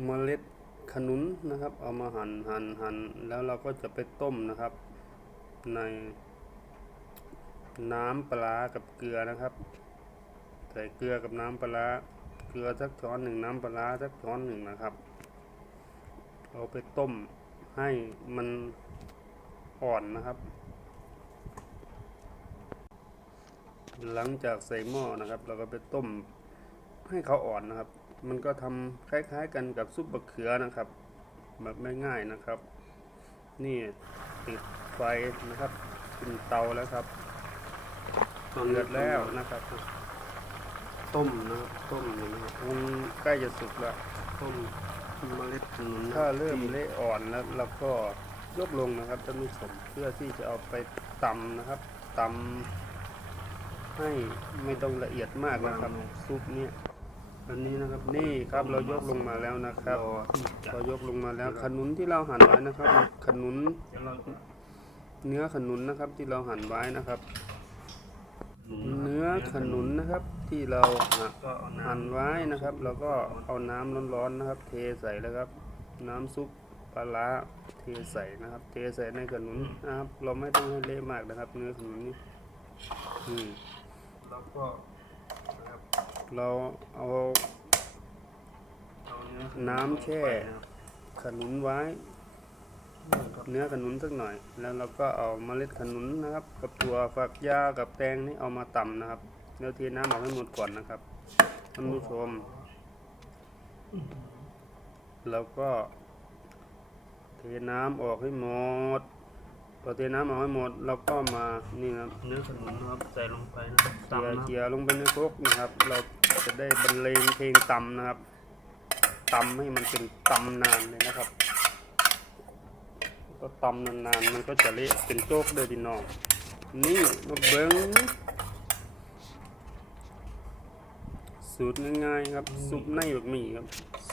เมล็ดขนุนนะครับ เอามาหั่นหั่นหั่นแล้วเราก็จะไปต้มนะครับ ในน้ำปลากับเกลือนะครับใส่เกลือกับน้ำปลาเกลือสักช้อนหนึ่งน้ำปลาร้าสักช้อนหนึ่งนะครับ เอาไปต้มให้มันอ่อนนะครับ หลังจากใส่หม้อนะครับ เราก็ไปต้มให้เขาอ่อนนะครับ มันก็ทำคล้ายๆกันกับซุปบะเขือนะครับแบบง่ายๆนะครับ นี่ติดไฟนะครับขึ้นเตาแล้วครับเดือดแล้วนะครับ ต้มนะครับต้มอยู่นะครับคงใกล้จะสุกแล้วต้มเมล็ดขนุนถ้าเริ่มเละอ่อนแล้วเราก็ยกลงนะครับท่านผู้ชมเพื่อที่จะเอาไปตำนะครับตำให้ไม่ต้องละเอียดมากนะครับ ซุปเนี่ย อันนี้นะครับนี่ครับเรายกลงมาแล้วนะครับเรายกลงมาแล้วขนุนที่เราหั่นไว้นะครับ ขนุน เนื้อขนุนนะครับที่เราหั่นไว้นะครับ เนื้อขนุนนะครับที่เราหั่นไว้นะครับเราก็เอาน้ำร้อนๆนะครับ เทใส่แล้วครับ น้ำซุปปลาร้าเทใส่นะครับ เทใส่ในขนุนนะครับ เราไม่ต้องให้เละมากนะครับ เนื้อขนุนนี่อืมแล้วก็ เราเอาน้ำแช่ขนุนไว้ เนื้อขนุนสักหน่อย แล้วเราก็เอาเมล็ดขนุนนะครับ กับตัวฝักยาวกับแตงนี่เอามาตำนะครับแล้วเทน้ำออกให้หมดก่อนนะครับท่านผู้ชม แล้วก็ เทน้ำออกให้หมดพอเทน้ำออกให้หมดเราก็มานี่ครับเนื้อขนุนนะครับใส่ลงไปนะครับเจียเจียลงไปในครกนะครับ เรา จะได้บรรเลงเพลงตำนะครับตำให้มันเป็นตำนานเลยนะครับ ก็ตำนานๆมันก็จะเละเป็นโจ๊กเลยพี่น้องนี่มาเบิ้งสูตรง่ายๆครับซุปในบักหมี่ครับ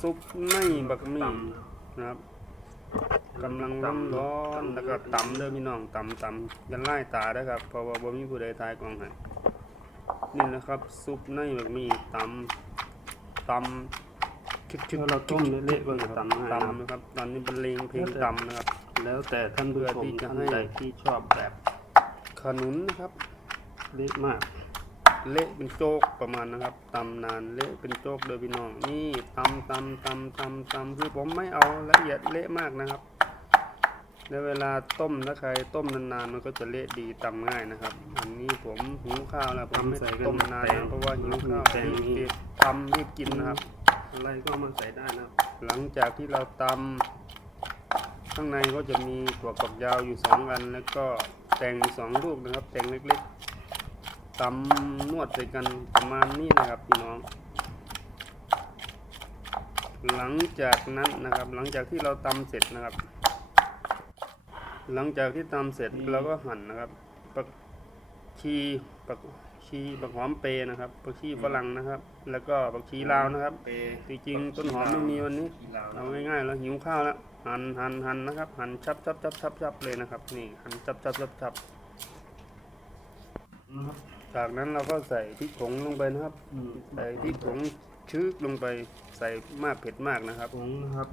ซุปในบักหมี่นะครับกำลังร้อนร้อนๆแล้วก็ตำเด้อพี่น้องตำตำยันไล่ตาได้ครับเพราะว่าบ่มีผู้ใดทายกองห้นี่ นะครับซุปในบักหมี่ตำตำชิกๆเราต้มเละๆเบิ่งตำตำนะครับ ตอนนี้บรรเลงเพลงตำนะครับ แล้วแต่ท่านผู้ชมที่จะให้ที่ชอบแบบขนุนนะครับ เละมาก เละเป็นโจ๊กประมาณนะครับตำนานเละเป็นโจ๊กเลยพี่น้อง นี่ตำตำตำตำตำคือผมไม่เอาละเอียดเละมากนะครับ แล้วเวลาต้มถ้าใครต้มนานๆมันก็จะเละดีตำง่ายนะครับ อันนี้ผมหิวข้าวแล้วผมไม่ต้มนานนะเพราะว่าหิวข้าวรีบตำรีบกินนะครับ อะไรก็มาใส่ได้นะครับ หลังจากที่เราตำข้างในก็จะมีถั่วฝักยาวอยู่สองอัน แล้วก็แตงอยู่สองลูกนะครับ แตงเล็กๆตำนวดใส่กันประมาณนี้นะครับพี่น้องหลังจากนั้นนะครับหลังจากที่เราตำเสร็จนะครับ หลังจากที่ตำเสร็จเราก็หั่นนะครับปักชีปักชีปักหอมเปรย์นะครับปักชีฝรั่งนะครับ แล้วก็ปักชีลาวนะครับจริงๆต้นหอมไม่มีวันนี้เอาง่ายๆแล้วหิวข้าวแล้วหั่นหั่นหั่นนะครับ หั่นชับชับชับชับชับเลยนะครับ นี่หั่นชับชับชับชับจากนั้นเราก็ใส่พริกผงลงไปนะครับใส่พริกผงชึกลงไปใส่มากเผ็ดมากนะครับผงนะครับ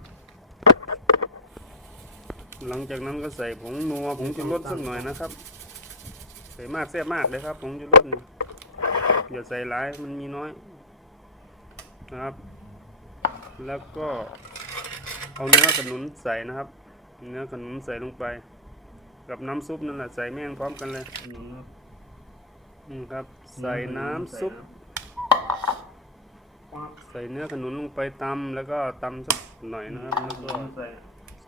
หลังจากนั้นก็ใส่ผงนัวผงชูรสสักหน่อยนะครับ ใส่มากแซ่บมากเลยครับผงชูรสนี่อย่าใส่หลายมันมีน้อยนะครับ แล้วก็เอาเนื้อขนุนใส่นะครับ เนื้อขนุนใส่ลงไป กับน้ำซุปนั่นแหละใส่แม่งพร้อมกันเลยนี่ครับ ใส่น้ำซุปใส่เนื้อขนุนลงไปตำแล้วก็ตำสักหน่อยนะครับแล้วก็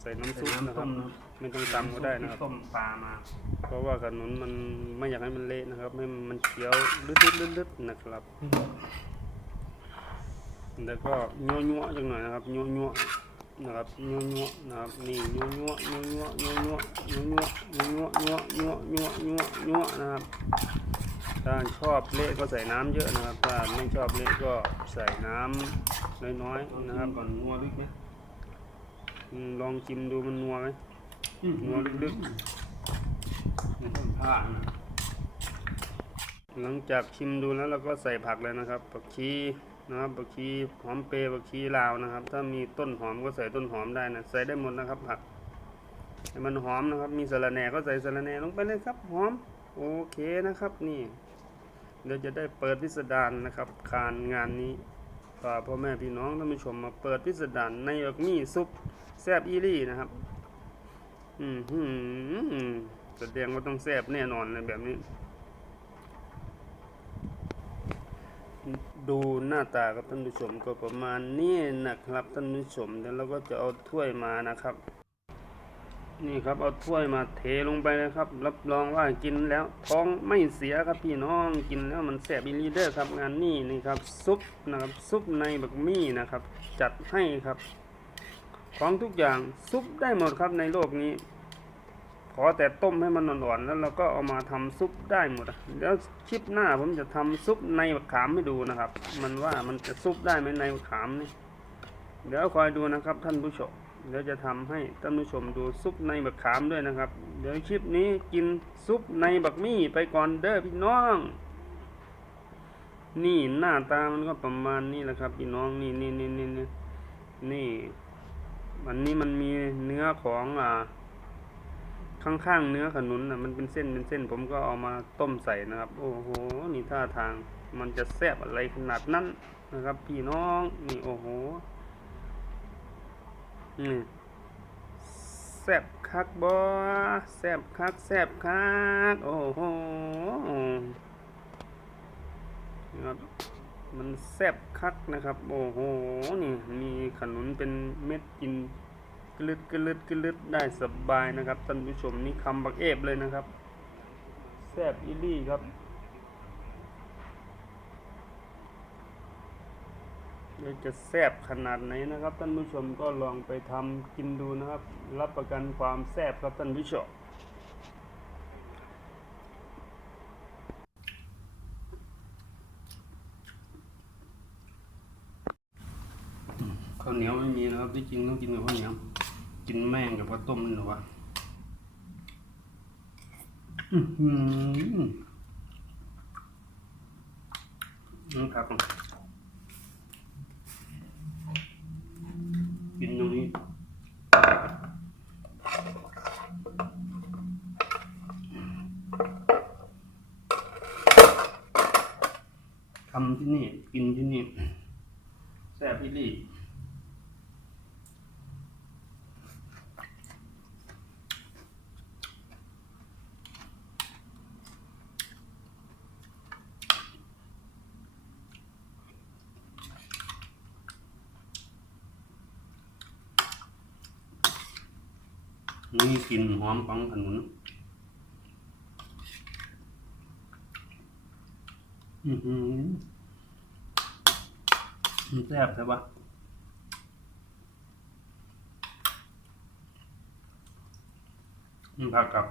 ใส่น้ำซุปนะครับไม่ต้องตำก็ได้นะครับต้มปลามา เพราะว่าขนุนมันไม่อยากให้มันเละนะครับ ให้มันเคี้ยวลึดๆๆนะครับ แล้วก็ยั่วยั่วๆจังหน่อยนะครับยั่วยั่วๆนะครับยั่วยั่วๆนะครับนี่ยั่วยั่วยั่วยั่วยั่วยั่วยั่วยั่วยั่วยั่วยั่วยั่วยั่วนะครับถ้าชอบเละก็ใส่น้ำเยอะนะครับถ้าไม่ชอบเละก็ใส่น้ำน้อยๆนะครับก่อนงัวลึกไหมอืม ลองชิมดูมันนัวไหมนัวลึกไม่ต้องผ้านะๆหลังจากชิมดูแล้วเราก็ใส่ผักเลยนะครับผักชีนะครับบักชีหอมเปรย์บักชีลาวนะครับ ถ้ามีต้นหอมก็ใส่ต้นหอมได้นะใส่ได้หมดนะครับผักให้มันหอมนะครับ มีสะระแหน่ก็ใส่สะระแหน่ลงไปเลยครับหอมโอเคนะครับนี่เดี๋ยวจะได้เปิดพิสดารนะครับคานงานนี้ฝากพ่อแม่พี่น้องท่านผู้ชมมาเปิดพิสดารในอกมีซุป แซบอีรี่นะครับ อืมหืมแสดงว่าต้องแซบแน่นอนเลยแบบนี้ ดูหน้าตาครับท่านผู้ชมก็ประมาณนี้นะครับท่านผู้ชมเดี๋ยวเราก็จะเอาถ้วยมานะครับ นี่ครับเอาถ้วยมาเทลงไปเลยครับ รับรองว่ากินแล้วท้องไม่เสียครับพี่น้องกินแล้วมันแสบอีลีเดอร์ครับงานนี้นี่ครับซุปนะครับซุปในบักมี่นะครับ จัดให้ครับ ของทุกอย่างซุปได้หมดครับในโลกนี้ ขอแต่ต้มให้มันอ่อนๆแล้วเราก็เอามาทำซุปได้หมดอะเดี๋ยวคลิปหน้าผมจะทำซุปในบักขามให้ดูนะครับ มันว่ามันจะซุปได้ไหมในบักขามนี่เดี๋ยวคอยดูนะครับท่านผู้ชมเดี๋ยวจะทำให้ท่านผู้ชมดูซุปในบักขามด้วยนะครับ เดี๋ยวคลิปนี้กินซุปในบักมี่ไปก่อนเด้อพี่น้อง นี่หน้าตามันก็ประมาณนี้แหละครับ พี่น้องนี่นี่นี่นี่นี่นี่ อันนี้มันมีเนื้อของอ่าข้างๆเนื้อขนุนนะมันเป็นเส้นเป็นเส้น ผมก็เอามาต้มใส่นะครับ โอ้โหนี่ท่าทางมันจะแซ่บอะไรขนาดนั้นนะครับ พี่น้องนี่โอ้โหนี่แซ่บคักบอแซ่บคักแซ่บคักโอ้โหนะครับ มันแซ่บคักนะครับ โอ้โห นี่มีขนุนเป็นเม็ดกินกลึดกลึดกลึดได้สบายนะครับท่านผู้ชมนี่คำบักเอฟเลยนะครับแซบอีลี่ครับจะแซบขนาดไหนนะครับท่านผู้ชมก็ลองไปทำกินดูนะครับ รับประกันความแซบครับท่านผู้ชมข้าวเหนียวไม่มีนะครับที่จริงต้องกินกับข้าวเหนียว กินแม่งกับข้าวต้มนี่หรอวะอือหือนี่ครับกินตรงนี้ทำที่นี่ กินที่นี่ แซ่บพี่ลี่ นี่กลิ่นหอมของขนุนอือหือมันแซ่บใช่ปะมันผักกับ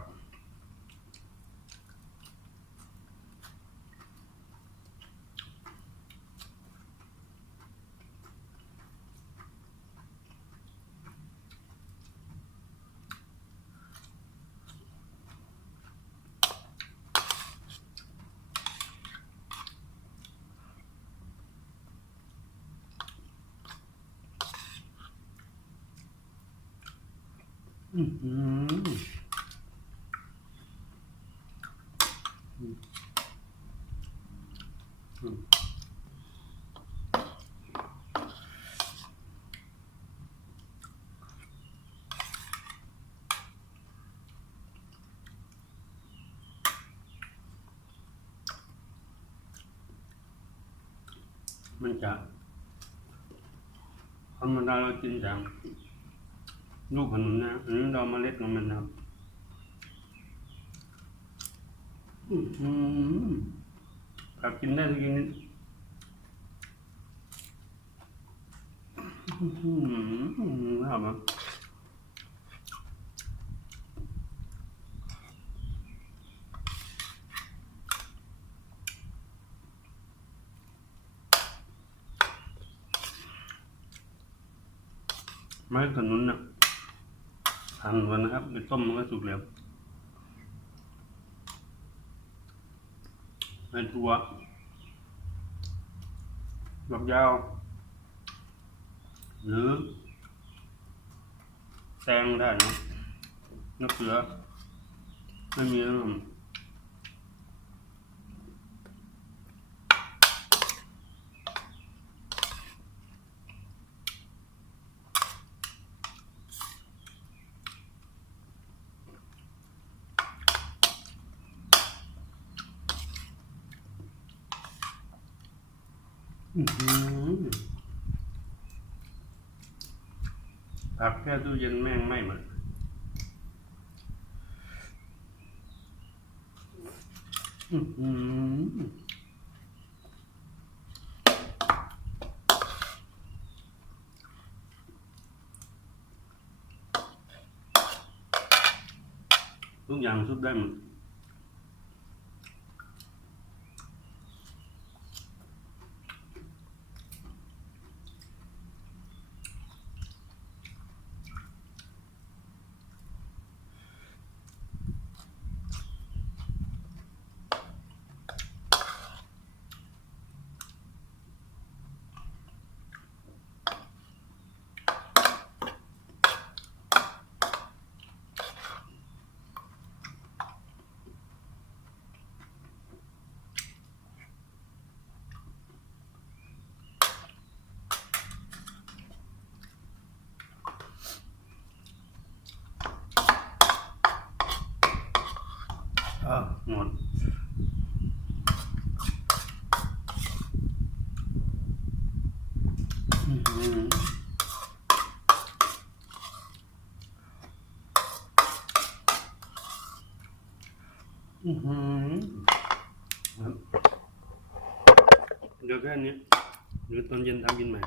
มันจะธรรมดาเรากินจาก ลูกขนุนนะอันนี้เรามาเล็ดของมันนะครับอื้อหือครับกินได้ทุกชนิดอื้อหือนะครับไม้ขนุนน่ะ ทันวันนะครับไปต้มมันก็สุกแล้วในตัวแบบยาว หรือแตงได้นะนักเสือไม่มีแล้ว ผักแค่ตู้เย็นแม่งไม่หมือหือทุกอย่างซุปได้หมด อะหมดอื้อหือ อือหือเดี๋ยวแค่นี้เดี๋ยวตอนเย็นทำกินใหม่